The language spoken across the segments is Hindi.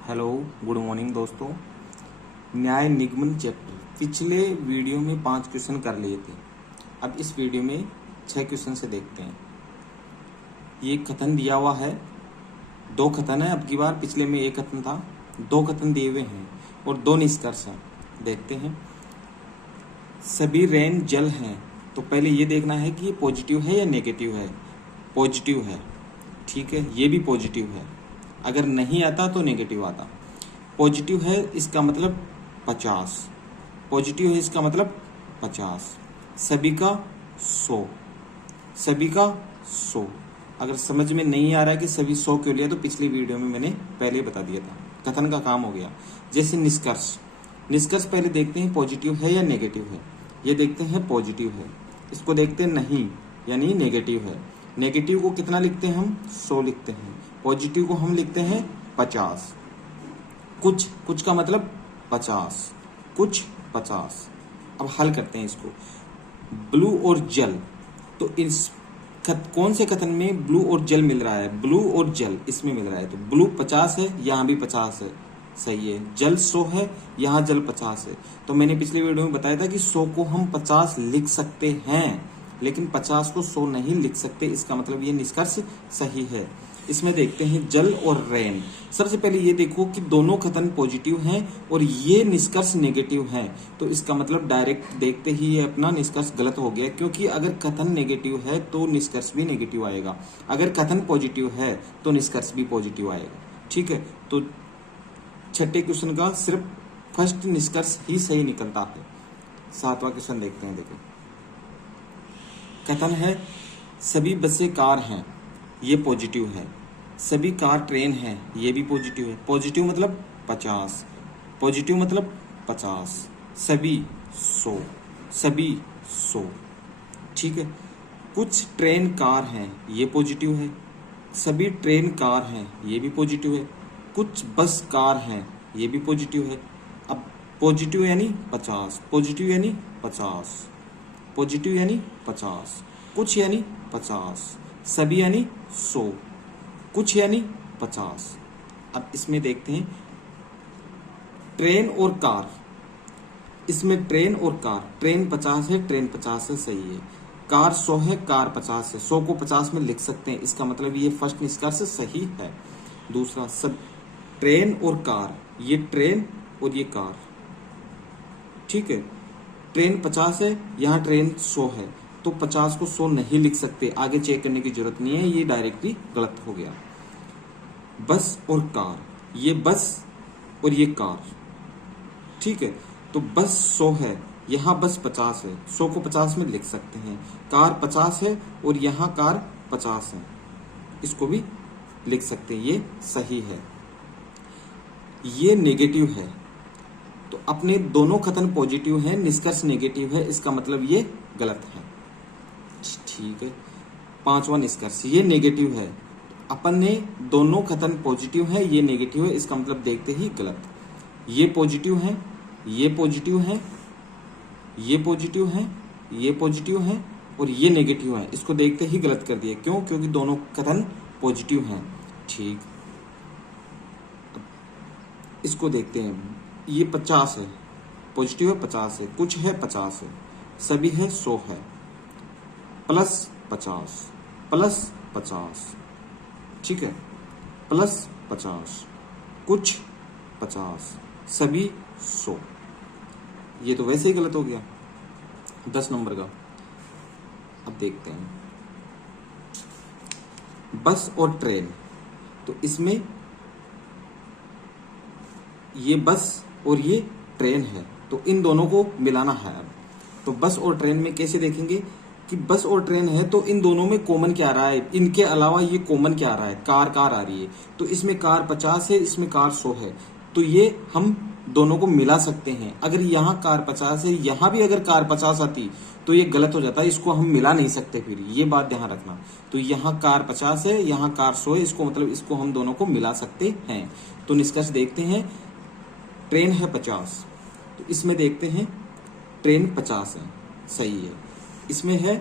हेलो, गुड मॉर्निंग दोस्तों। न्याय निगमन चैप्टर पिछले वीडियो में 5 क्वेश्चन कर लिए थे। अब इस वीडियो में 6 क्वेश्चन से देखते हैं। ये कथन दिया हुआ है, 2 कथन है अब की बार, पिछले में 1 कथन था। 2 कथन दिए हुए हैं और 2 निष्कर्ष हैं। देखते हैं। सभी रेन जल हैं, तो पहले ये देखना है कि ये पॉजिटिव है या नेगेटिव है। पॉजिटिव है, ठीक है, ये भी पॉजिटिव है। अगर नहीं आता तो नेगेटिव आता। पॉजिटिव है इसका मतलब 50, पॉजिटिव है इसका मतलब 50। सभी का 100, सभी का 100। अगर समझ में नहीं आ रहा है कि सभी 100 क्यों लिया, तो पिछली वीडियो में मैंने पहले ही बता दिया था, कथन का काम हो गया। जैसे निष्कर्ष, निष्कर्ष पहले देखते हैं पॉजिटिव है या नेगेटिव है। ये देखते हैं पॉजिटिव है, इसको देखते हैं नहीं यानी नेगेटिव है। नेगेटिव को कितना लिखते हैं हम? 100 लिखते हैं। पॉजिटिव को हम लिखते हैं 50। कुछ, कुछ का मतलब 50, कुछ 50। अब हल करते हैं इसको। ब्लू और जल, तो इस कौन से कथन में ब्लू और जल मिल रहा है? ब्लू और जल इसमें मिल रहा है, तो ब्लू 50 है, यहाँ भी 50 है, सही है। जल 100 है, यहाँ जल 50 है। तो मैंने पिछली वीडियो में बताया था कि 100 को हम 50 लिख सकते हैं, लेकिन 50 को 100 नहीं लिख सकते। इसका मतलब ये निष्कर्ष सही है। इसमें देखते हैं जल और रेन। सबसे पहले ये देखो कि दोनों कथन पॉजिटिव हैं और ये निष्कर्ष नेगेटिव है, तो इसका मतलब डायरेक्ट देखते ही ये अपना निष्कर्ष गलत हो गया, क्योंकि अगर कथन नेगेटिव है तो निष्कर्ष भी नेगेटिव आएगा, अगर कथन पॉजिटिव है तो निष्कर्ष भी पॉजिटिव आएगा। ठीक है, तो छठे क्वेश्चन का सिर्फ फर्स्ट निष्कर्ष ही सही निकलता है। 7वां क्वेश्चन देखते हैं। देखो, कथन है सभी बसें कार हैं, ये पॉजिटिव है। सभी कार ट्रेन है, ये भी पॉजिटिव है। पॉजिटिव मतलब 50, पॉजिटिव मतलब 50। सभी 100, सभी 100, ठीक है। कुछ ट्रेन कार हैं, ये पॉजिटिव है। सभी ट्रेन कार हैं, ये भी पॉजिटिव है। कुछ बस कार हैं, ये भी पॉजिटिव है। अब पॉजिटिव यानी 50, पॉजिटिव यानी 50, पॉजिटिव यानी 50, कुछ यानी 50, सभी यानी 100, कुछ यानी 50। अब इसमें देखते हैं ट्रेन और कार। इसमें ट्रेन और कार, ट्रेन 50 है, ट्रेन 50 है, सही है। कार 100 है, कार 50 है, 100 को 50 में लिख सकते हैं, इसका मतलब ये फर्स्ट निष्कर्ष सही है। दूसरा, सब ट्रेन और कार, ये ट्रेन और ये कार, ठीक है। ट्रेन 50 है, यहाँ ट्रेन 100 है, तो 50 को 100 नहीं लिख सकते, आगे चेक करने की जरूरत नहीं है, ये डायरेक्टली गलत हो गया। बस और कार, ये बस और ये कार, ठीक है। तो बस 100 है, यहाँ बस 50 है, 100 को 50 में लिख सकते हैं। कार 50 है और यहाँ कार 50 है, इसको भी लिख सकते हैं, ये सही है। ये नेगेटिव है, तो अपने दोनों कथन पॉजिटिव हैं, निष्कर्ष नेगेटिव है, इसका मतलब ये गलत है। ठीक है। 5वां निष्कर्ष, ये नेगेटिव है। अपन ने दोनों कथन पॉजिटिव है, ये नेगेटिव है, इसका मतलब देखते ही गलत। ये पॉजिटिव है, ये पॉजिटिव है, ये पॉजिटिव है, ये पॉजिटिव है और ये नेगेटिव है, इसको देखते ही गलत कर दिया। क्यों? क्योंकि दोनों कथन पॉजिटिव हैं। ठीक, इसको देखते हैं। ये 50 है, पॉजिटिव है, 50 है, कुछ है 50 है, सभी है 100 है, प्लस 50, प्लस 50, ठीक है, प्लस 50, कुछ 50, सभी 100। ये तो वैसे ही गलत हो गया 10 नंबर का। अब देखते हैं बस और ट्रेन, तो इसमें ये बस और ये ट्रेन है, तो इन दोनों को मिलाना है। अब तो बस और ट्रेन में कैसे देखेंगे कि बस और ट्रेन है, तो इन दोनों में कॉमन क्या आ रहा है, इनके अलावा ये कॉमन क्या आ रहा है? कार, कार आ रही है, तो इसमें कार 50 है, इसमें कार 100 है, तो ये हम दोनों को मिला सकते हैं। अगर यहाँ कार 50 है, यहाँ भी अगर कार 50 आती तो ये गलत हो जाता है, इसको हम मिला नहीं सकते, फिर ये बात ध्यान रखना। तो यहाँ कार 50 है, यहाँ कार 100 है, इसको मतलब इसको हम दोनों को मिला सकते हैं। तो निष्कर्ष देखते हैं, ट्रेन है 50, तो इसमें देखते हैं ट्रेन 50 है, सही है। इसमें है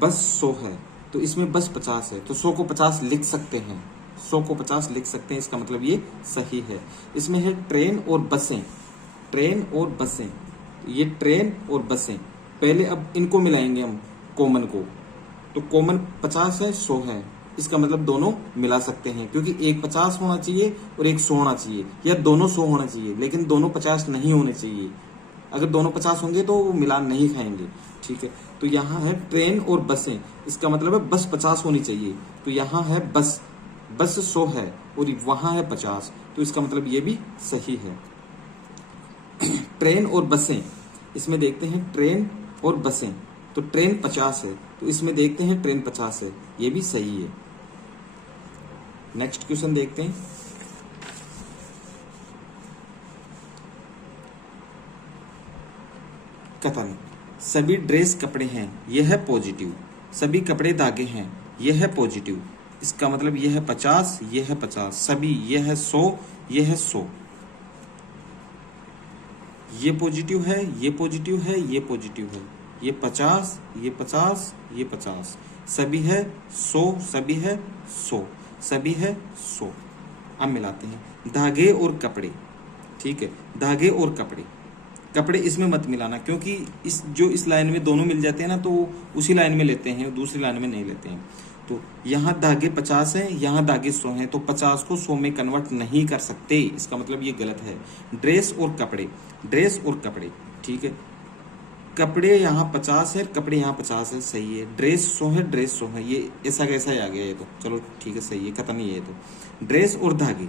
बस 100 है, तो इसमें बस 50 है, तो 100 को 50 लिख सकते हैं, 100 को 50 लिख सकते हैं, इसका मतलब ये सही है। इसमें है ट्रेन और बसें, ट्रेन और बसें, ये ट्रेन और बसें। पहले अब इनको मिलाएंगे हम कॉमन को, तो कॉमन 50 है 100 है, इसका मतलब दोनों मिला सकते हैं, क्योंकि एक 50 होना चाहिए और एक 100 होना चाहिए, या दोनों 100 होना चाहिए, लेकिन दोनों 50 नहीं होने चाहिए। अगर दोनों 50 होंगे तो वो मिला नहीं खाएंगे, ठीक है। तो यहाँ है ट्रेन और बसें, इसका मतलब है बस 50 होनी चाहिए, तो यहाँ है बस, बस 100 है और वहां है 50, तो इसका मतलब ये भी सही है। ट्रेन और बसें, इसमें देखते हैं ट्रेन और बसें, तो ट्रेन 50 है, तो इसमें देखते हैं ट्रेन 50 है, ये भी सही है। नेक्स्ट क्वेश्चन देखते हैं। कथन, सभी ड्रेस कपड़े हैं, यह है पॉजिटिव। सभी कपड़े धागे हैं, यह है पॉजिटिव। इसका मतलब यह है 50, यह है 50। सभी, यह है 100, यह है 100। ये पॉजिटिव है, ये पॉजिटिव है, ये पॉजिटिव है। ये 50, ये 50, ये 50। सभी है 100, सभी है 100, सभी है 100। अब मिलाते हैं धागे और कपड़े, ठीक है। धागे और कपड़े, कपड़े इसमें मत मिलाना, क्योंकि इस लाइन में दोनों मिल जाते हैं ना, तो उसी लाइन में लेते हैं, दूसरी लाइन में नहीं लेते हैं। तो यहाँ धागे 50 हैं, यहाँ धागे 100 हैं, तो 50 को 100 में कन्वर्ट नहीं कर सकते, इसका मतलब ये गलत है। ड्रेस और कपड़े, ड्रेस और कपड़े, ठीक है। कपड़े यहाँ 50 है, कपड़े यहाँ 50 है, सही है। ड्रेस 100 है, ड्रेस 100 है, ये ऐसा कैसा आ गया ये तो, चलो ठीक है, सही है, खत्म ही है ये तो। ड्रेस और धागे,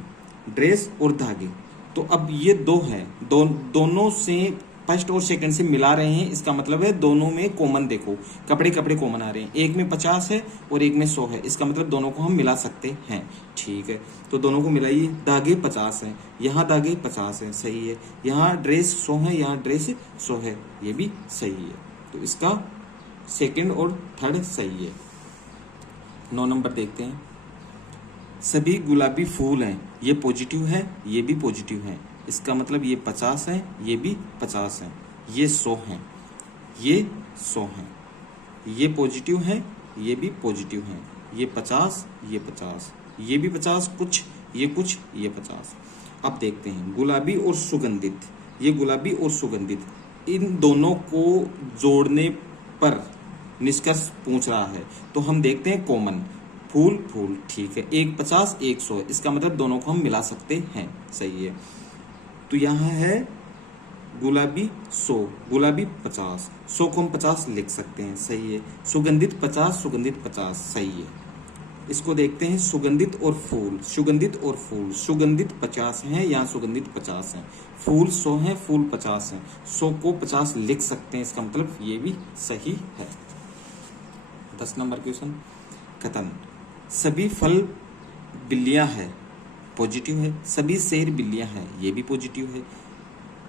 ड्रेस और धागे, तो अब ये दो हैं, दोनों से फर्स्ट और सेकंड से मिला रहे हैं, इसका मतलब है दोनों में कॉमन देखो, कपड़े कपड़े कॉमन आ रहे हैं। एक में 50 है और एक में 100 है, इसका मतलब दोनों को हम मिला सकते हैं, ठीक है। तो दोनों को मिलाइए। धागे 50 हैं, यहाँ धागे 50 हैं, सही है। यहाँ ड्रेस 100 है, यहाँ ड्रेस 100 है, ये भी सही है। तो इसका सेकंड और थर्ड सही है। 9 नंबर देखते हैं। सभी गुलाबी फूल हैं, ये पॉजिटिव है, ये भी पॉजिटिव है, इसका मतलब ये 50 है, ये भी 50 है, ये 100 है, ये 100 है, ये पॉजिटिव है, ये भी पॉजिटिव है, ये 50, ये 50, ये भी 50 कुछ, ये कुछ, ये 50। अब देखते हैं गुलाबी और सुगंधित, ये गुलाबी और सुगंधित, इन दोनों को जोड़ने पर निष्कर्ष पूछ रहा है, तो हम देखते हैं कॉमन, फूल फूल, ठीक है। एक 50, एक 100, इसका मतलब दोनों को हम मिला सकते हैं, सही है। तो यहाँ है गुलाबी 100, गुलाबी 50, 100 को हम 50 लिख सकते हैं, सही है। सुगंधित 50, सुगंधित 50, सही है। इसको देखते हैं सुगंधित और फूल, सुगंधित और फूल, सुगंधित 50 है, यहाँ सुगंधित 50 है, फूल 100 है, फूल 50 है, 100 को 50 लिख सकते हैं, इसका मतलब ये भी सही है। 10 नंबर क्वेश्चन। कथन, सभी फल बिल्लियां हैं, पॉजिटिव है। सभी शेर बिल्लियां हैं, ये भी पॉजिटिव है।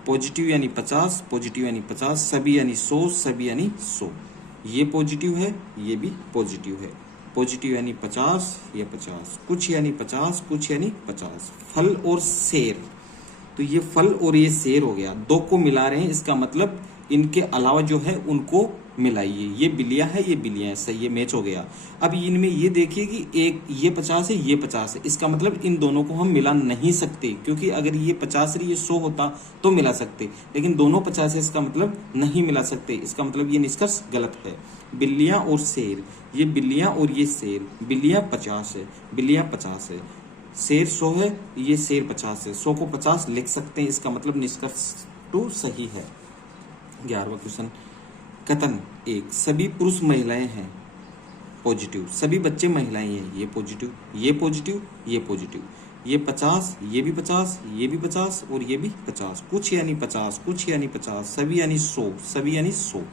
पॉजिटिव यानी 50, पॉजिटिव यानी 50, सभी यानी 100, सभी यानी 100, ये पॉजिटिव है, ये भी पॉजिटिव है। पॉजिटिव यानी 50, ये 50, कुछ यानी 50, कुछ यानी 50। फल और शेर, तो ये फल और ये शेर हो गया, दो को मिला रहे हैं, इसका मतलब इनके अलावा जो है उनको मिलाइए। ये बिल्लियां है, ये बिल्लियां है, सही, ये मैच हो गया। अब इनमें ये देखिए कि एक ये 50 है, ये 50 है, इसका मतलब इन दोनों को हम मिला नहीं सकते, क्योंकि अगर ये 50 ये 100 होता तो मिला सकते, लेकिन दोनों 50 है, इसका मतलब नहीं मिला सकते, इसका मतलब ये निष्कर्ष गलत है। बिल्लियां और शेर, ये बिल्लियां और ये शेर, बिल्लियां 50 है, बिल्लियां 50 है, शेर 100 है, ये शेर 50 है, 100 को 50 लिख सकते हैं, इसका मतलब निष्कर्ष टू सही है। 11वां क्वेश्चन। कथन 1, सभी पुरुष महिलाएं हैं, पॉजिटिव। सभी बच्चे महिलाएं हैं, ये पॉजिटिव, ये पॉजिटिव, ये पॉजिटिव, ये 50, ये भी 50, ये भी 50 और ये भी 50, कुछ यानी 50, कुछ यानी 50, सभी यानी 100, सभी यानी 100।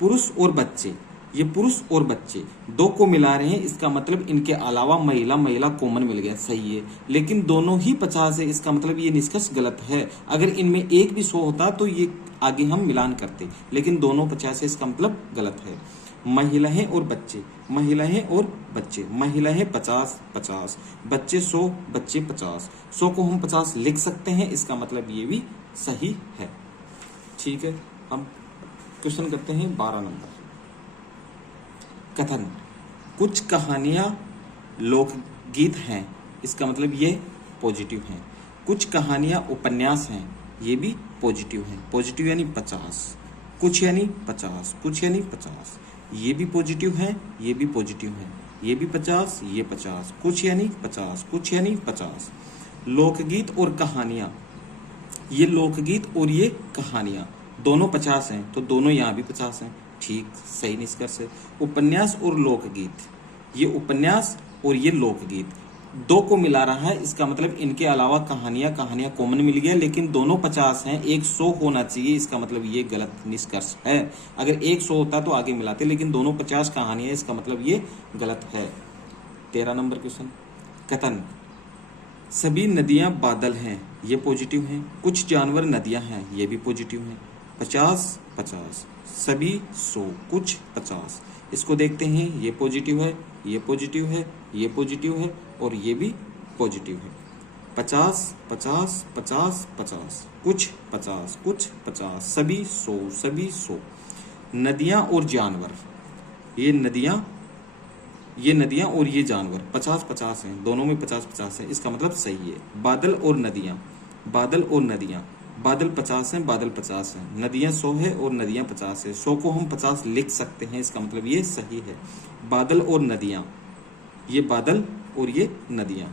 पुरुष और बच्चे, ये पुरुष और बच्चे दो को मिला रहे हैं, इसका मतलब इनके अलावा महिला महिला कॉमन मिल गया, सही है, लेकिन दोनों ही 50 है, इसका मतलब ये निष्कर्ष गलत है। अगर इनमें एक भी 100 होता तो ये आगे हम मिलान करते, लेकिन दोनों 50 है, इसका मतलब गलत है। महिलाएं और बच्चे, महिलाएं और बच्चे, महिलाएं 50 50, बच्चे 100, बच्चे 50, 100 को हम 50 लिख सकते हैं, इसका मतलब ये भी सही है, ठीक है। हम क्वेश्चन करते हैं 12 नंबर। कथन, कुछ कहानियां लोकगीत हैं, इसका मतलब ये पॉजिटिव है। कुछ कहानियां उपन्यास हैं, ये भी पॉजिटिव है। पॉजिटिव यानी 50, कुछ यानी 50, कुछ यानी 50, ये भी पॉजिटिव है, ये भी पॉजिटिव है, ये भी 50, ये 50, कुछ यानी 50, कुछ यानी 50। लोकगीत और कहानियां, ये लोकगीत और ये कहानियां दोनों 50 हैं, तो दोनों यहाँ भी 50 हैं। ठीक, सही निष्कर्ष है। उपन्यास और लोकगीत, ये उपन्यास और ये लोकगीत दो को मिला रहा है, इसका मतलब इनके अलावा कहानियां कॉमन मिल गया, लेकिन दोनों 50 हैं, एक 100 होना चाहिए, इसका मतलब ये गलत निष्कर्ष है। अगर एक 100 होता तो आगे मिलाते, लेकिन दोनों 50 कहानियां, इसका मतलब ये गलत है। 13 नंबर क्वेश्चन, कथन सभी नदियां बादल हैं, ये पॉजिटिव है। कुछ जानवर नदियां हैं, ये भी पॉजिटिव है। 50 50, सभी 100, कुछ 50। इसको देखते हैं, ये पॉजिटिव है, ये पॉजिटिव है, ये पॉजिटिव है और ये भी पॉजिटिव है। 50 50 50 50, कुछ 50, कुछ 50, सभी 100, सभी 100। नदियां और जानवर, ये नदियां और ये जानवर 50 50 हैं, दोनों में 50 50 है, इसका मतलब सही है। बादल और नदियां, बादल और नदियां, बादल 50 हैं, बादल 50 हैं, नदियां 100 है और नदियां 50 है। 100 को हम 50 लिख सकते हैं, इसका मतलब ये सही है। बादल और नदियां, ये बादल और ये नदियां,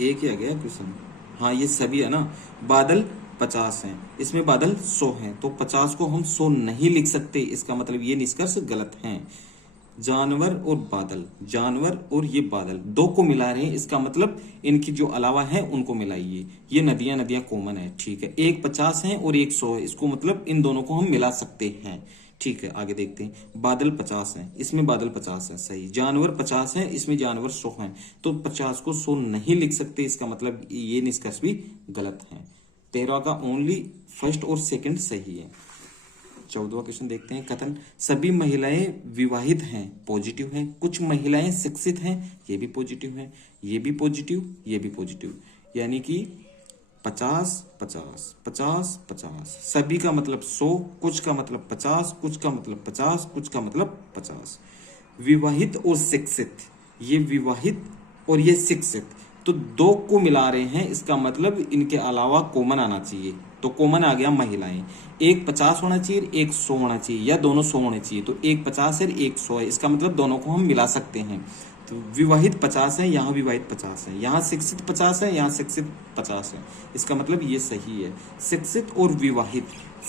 एक ही आ गया क्वेश्चन। हाँ, ये सभी है ना। बादल 50 हैं, इसमें बादल 100 हैं, तो 50 को हम 100 नहीं लिख सकते, इसका मतलब ये निष्कर्ष गलत है। जानवर और बादल, जानवर और ये बादल दो को मिला रहे हैं, इसका मतलब इनकी जो अलावा है उनको मिलाइए। ये नदियां कॉमन है, ठीक है। एक 50 है और एक 100 है, इसको मतलब इन दोनों को हम मिला सकते हैं, ठीक है। आगे देखते हैं। बादल 50 है, इसमें बादल 50 है, सही। जानवर 50 है, इसमें जानवर 100 हैं, तो 50 को 100 नहीं लिख सकते, इसका मतलब ये निष्कर्ष भी गलत है। 13 का ओनली फर्स्ट और सेकंड सही है। 14वां क्वेश्चन देखते हैं। कथन सभी महिलाएं विवाहित हैं, पॉजिटिव है। कुछ महिलाएं शिक्षित हैं, ये भी पॉजिटिव है, ये भी पॉजिटिव, ये भी पॉजिटिव, यानी कि 50 50 50 50। सभी का मतलब 100, कुछ का मतलब 50, कुछ का मतलब 50, कुछ का मतलब 50। विवाहित और शिक्षित, ये विवाहित और ये शिक्षित, तो दो को मिला रहे हैं, इसका मतलब इनके अलावा कॉमन आना चाहिए, तो कॉमन आ गया महिलाएं। एक 50 होना चाहिए, एक 100 होना चाहिए, या दोनों 100 होने चाहिए, तो एक 50 है, एक 100 है, इसका मतलब दोनों को हम मिला सकते हैं। तो विवाहित 50 है, यहाँ विवाहित 50 है, यहाँ शिक्षित 50 है, यहाँ शिक्षित 50 है, इसका मतलब ये सही है। शिक्षित और विवाहित,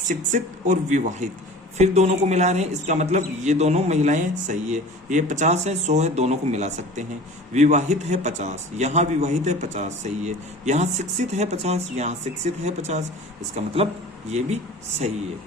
शिक्षित और विवाहित, फिर दोनों को मिला रहे हैं, इसका मतलब ये दोनों महिलाएं सही है। ये 50 है, 100 है, दोनों को मिला सकते हैं। विवाहित है 50, यहाँ विवाहित है 50, सही है। यहाँ शिक्षित है 50, यहाँ शिक्षित है 50, इसका मतलब ये भी सही है।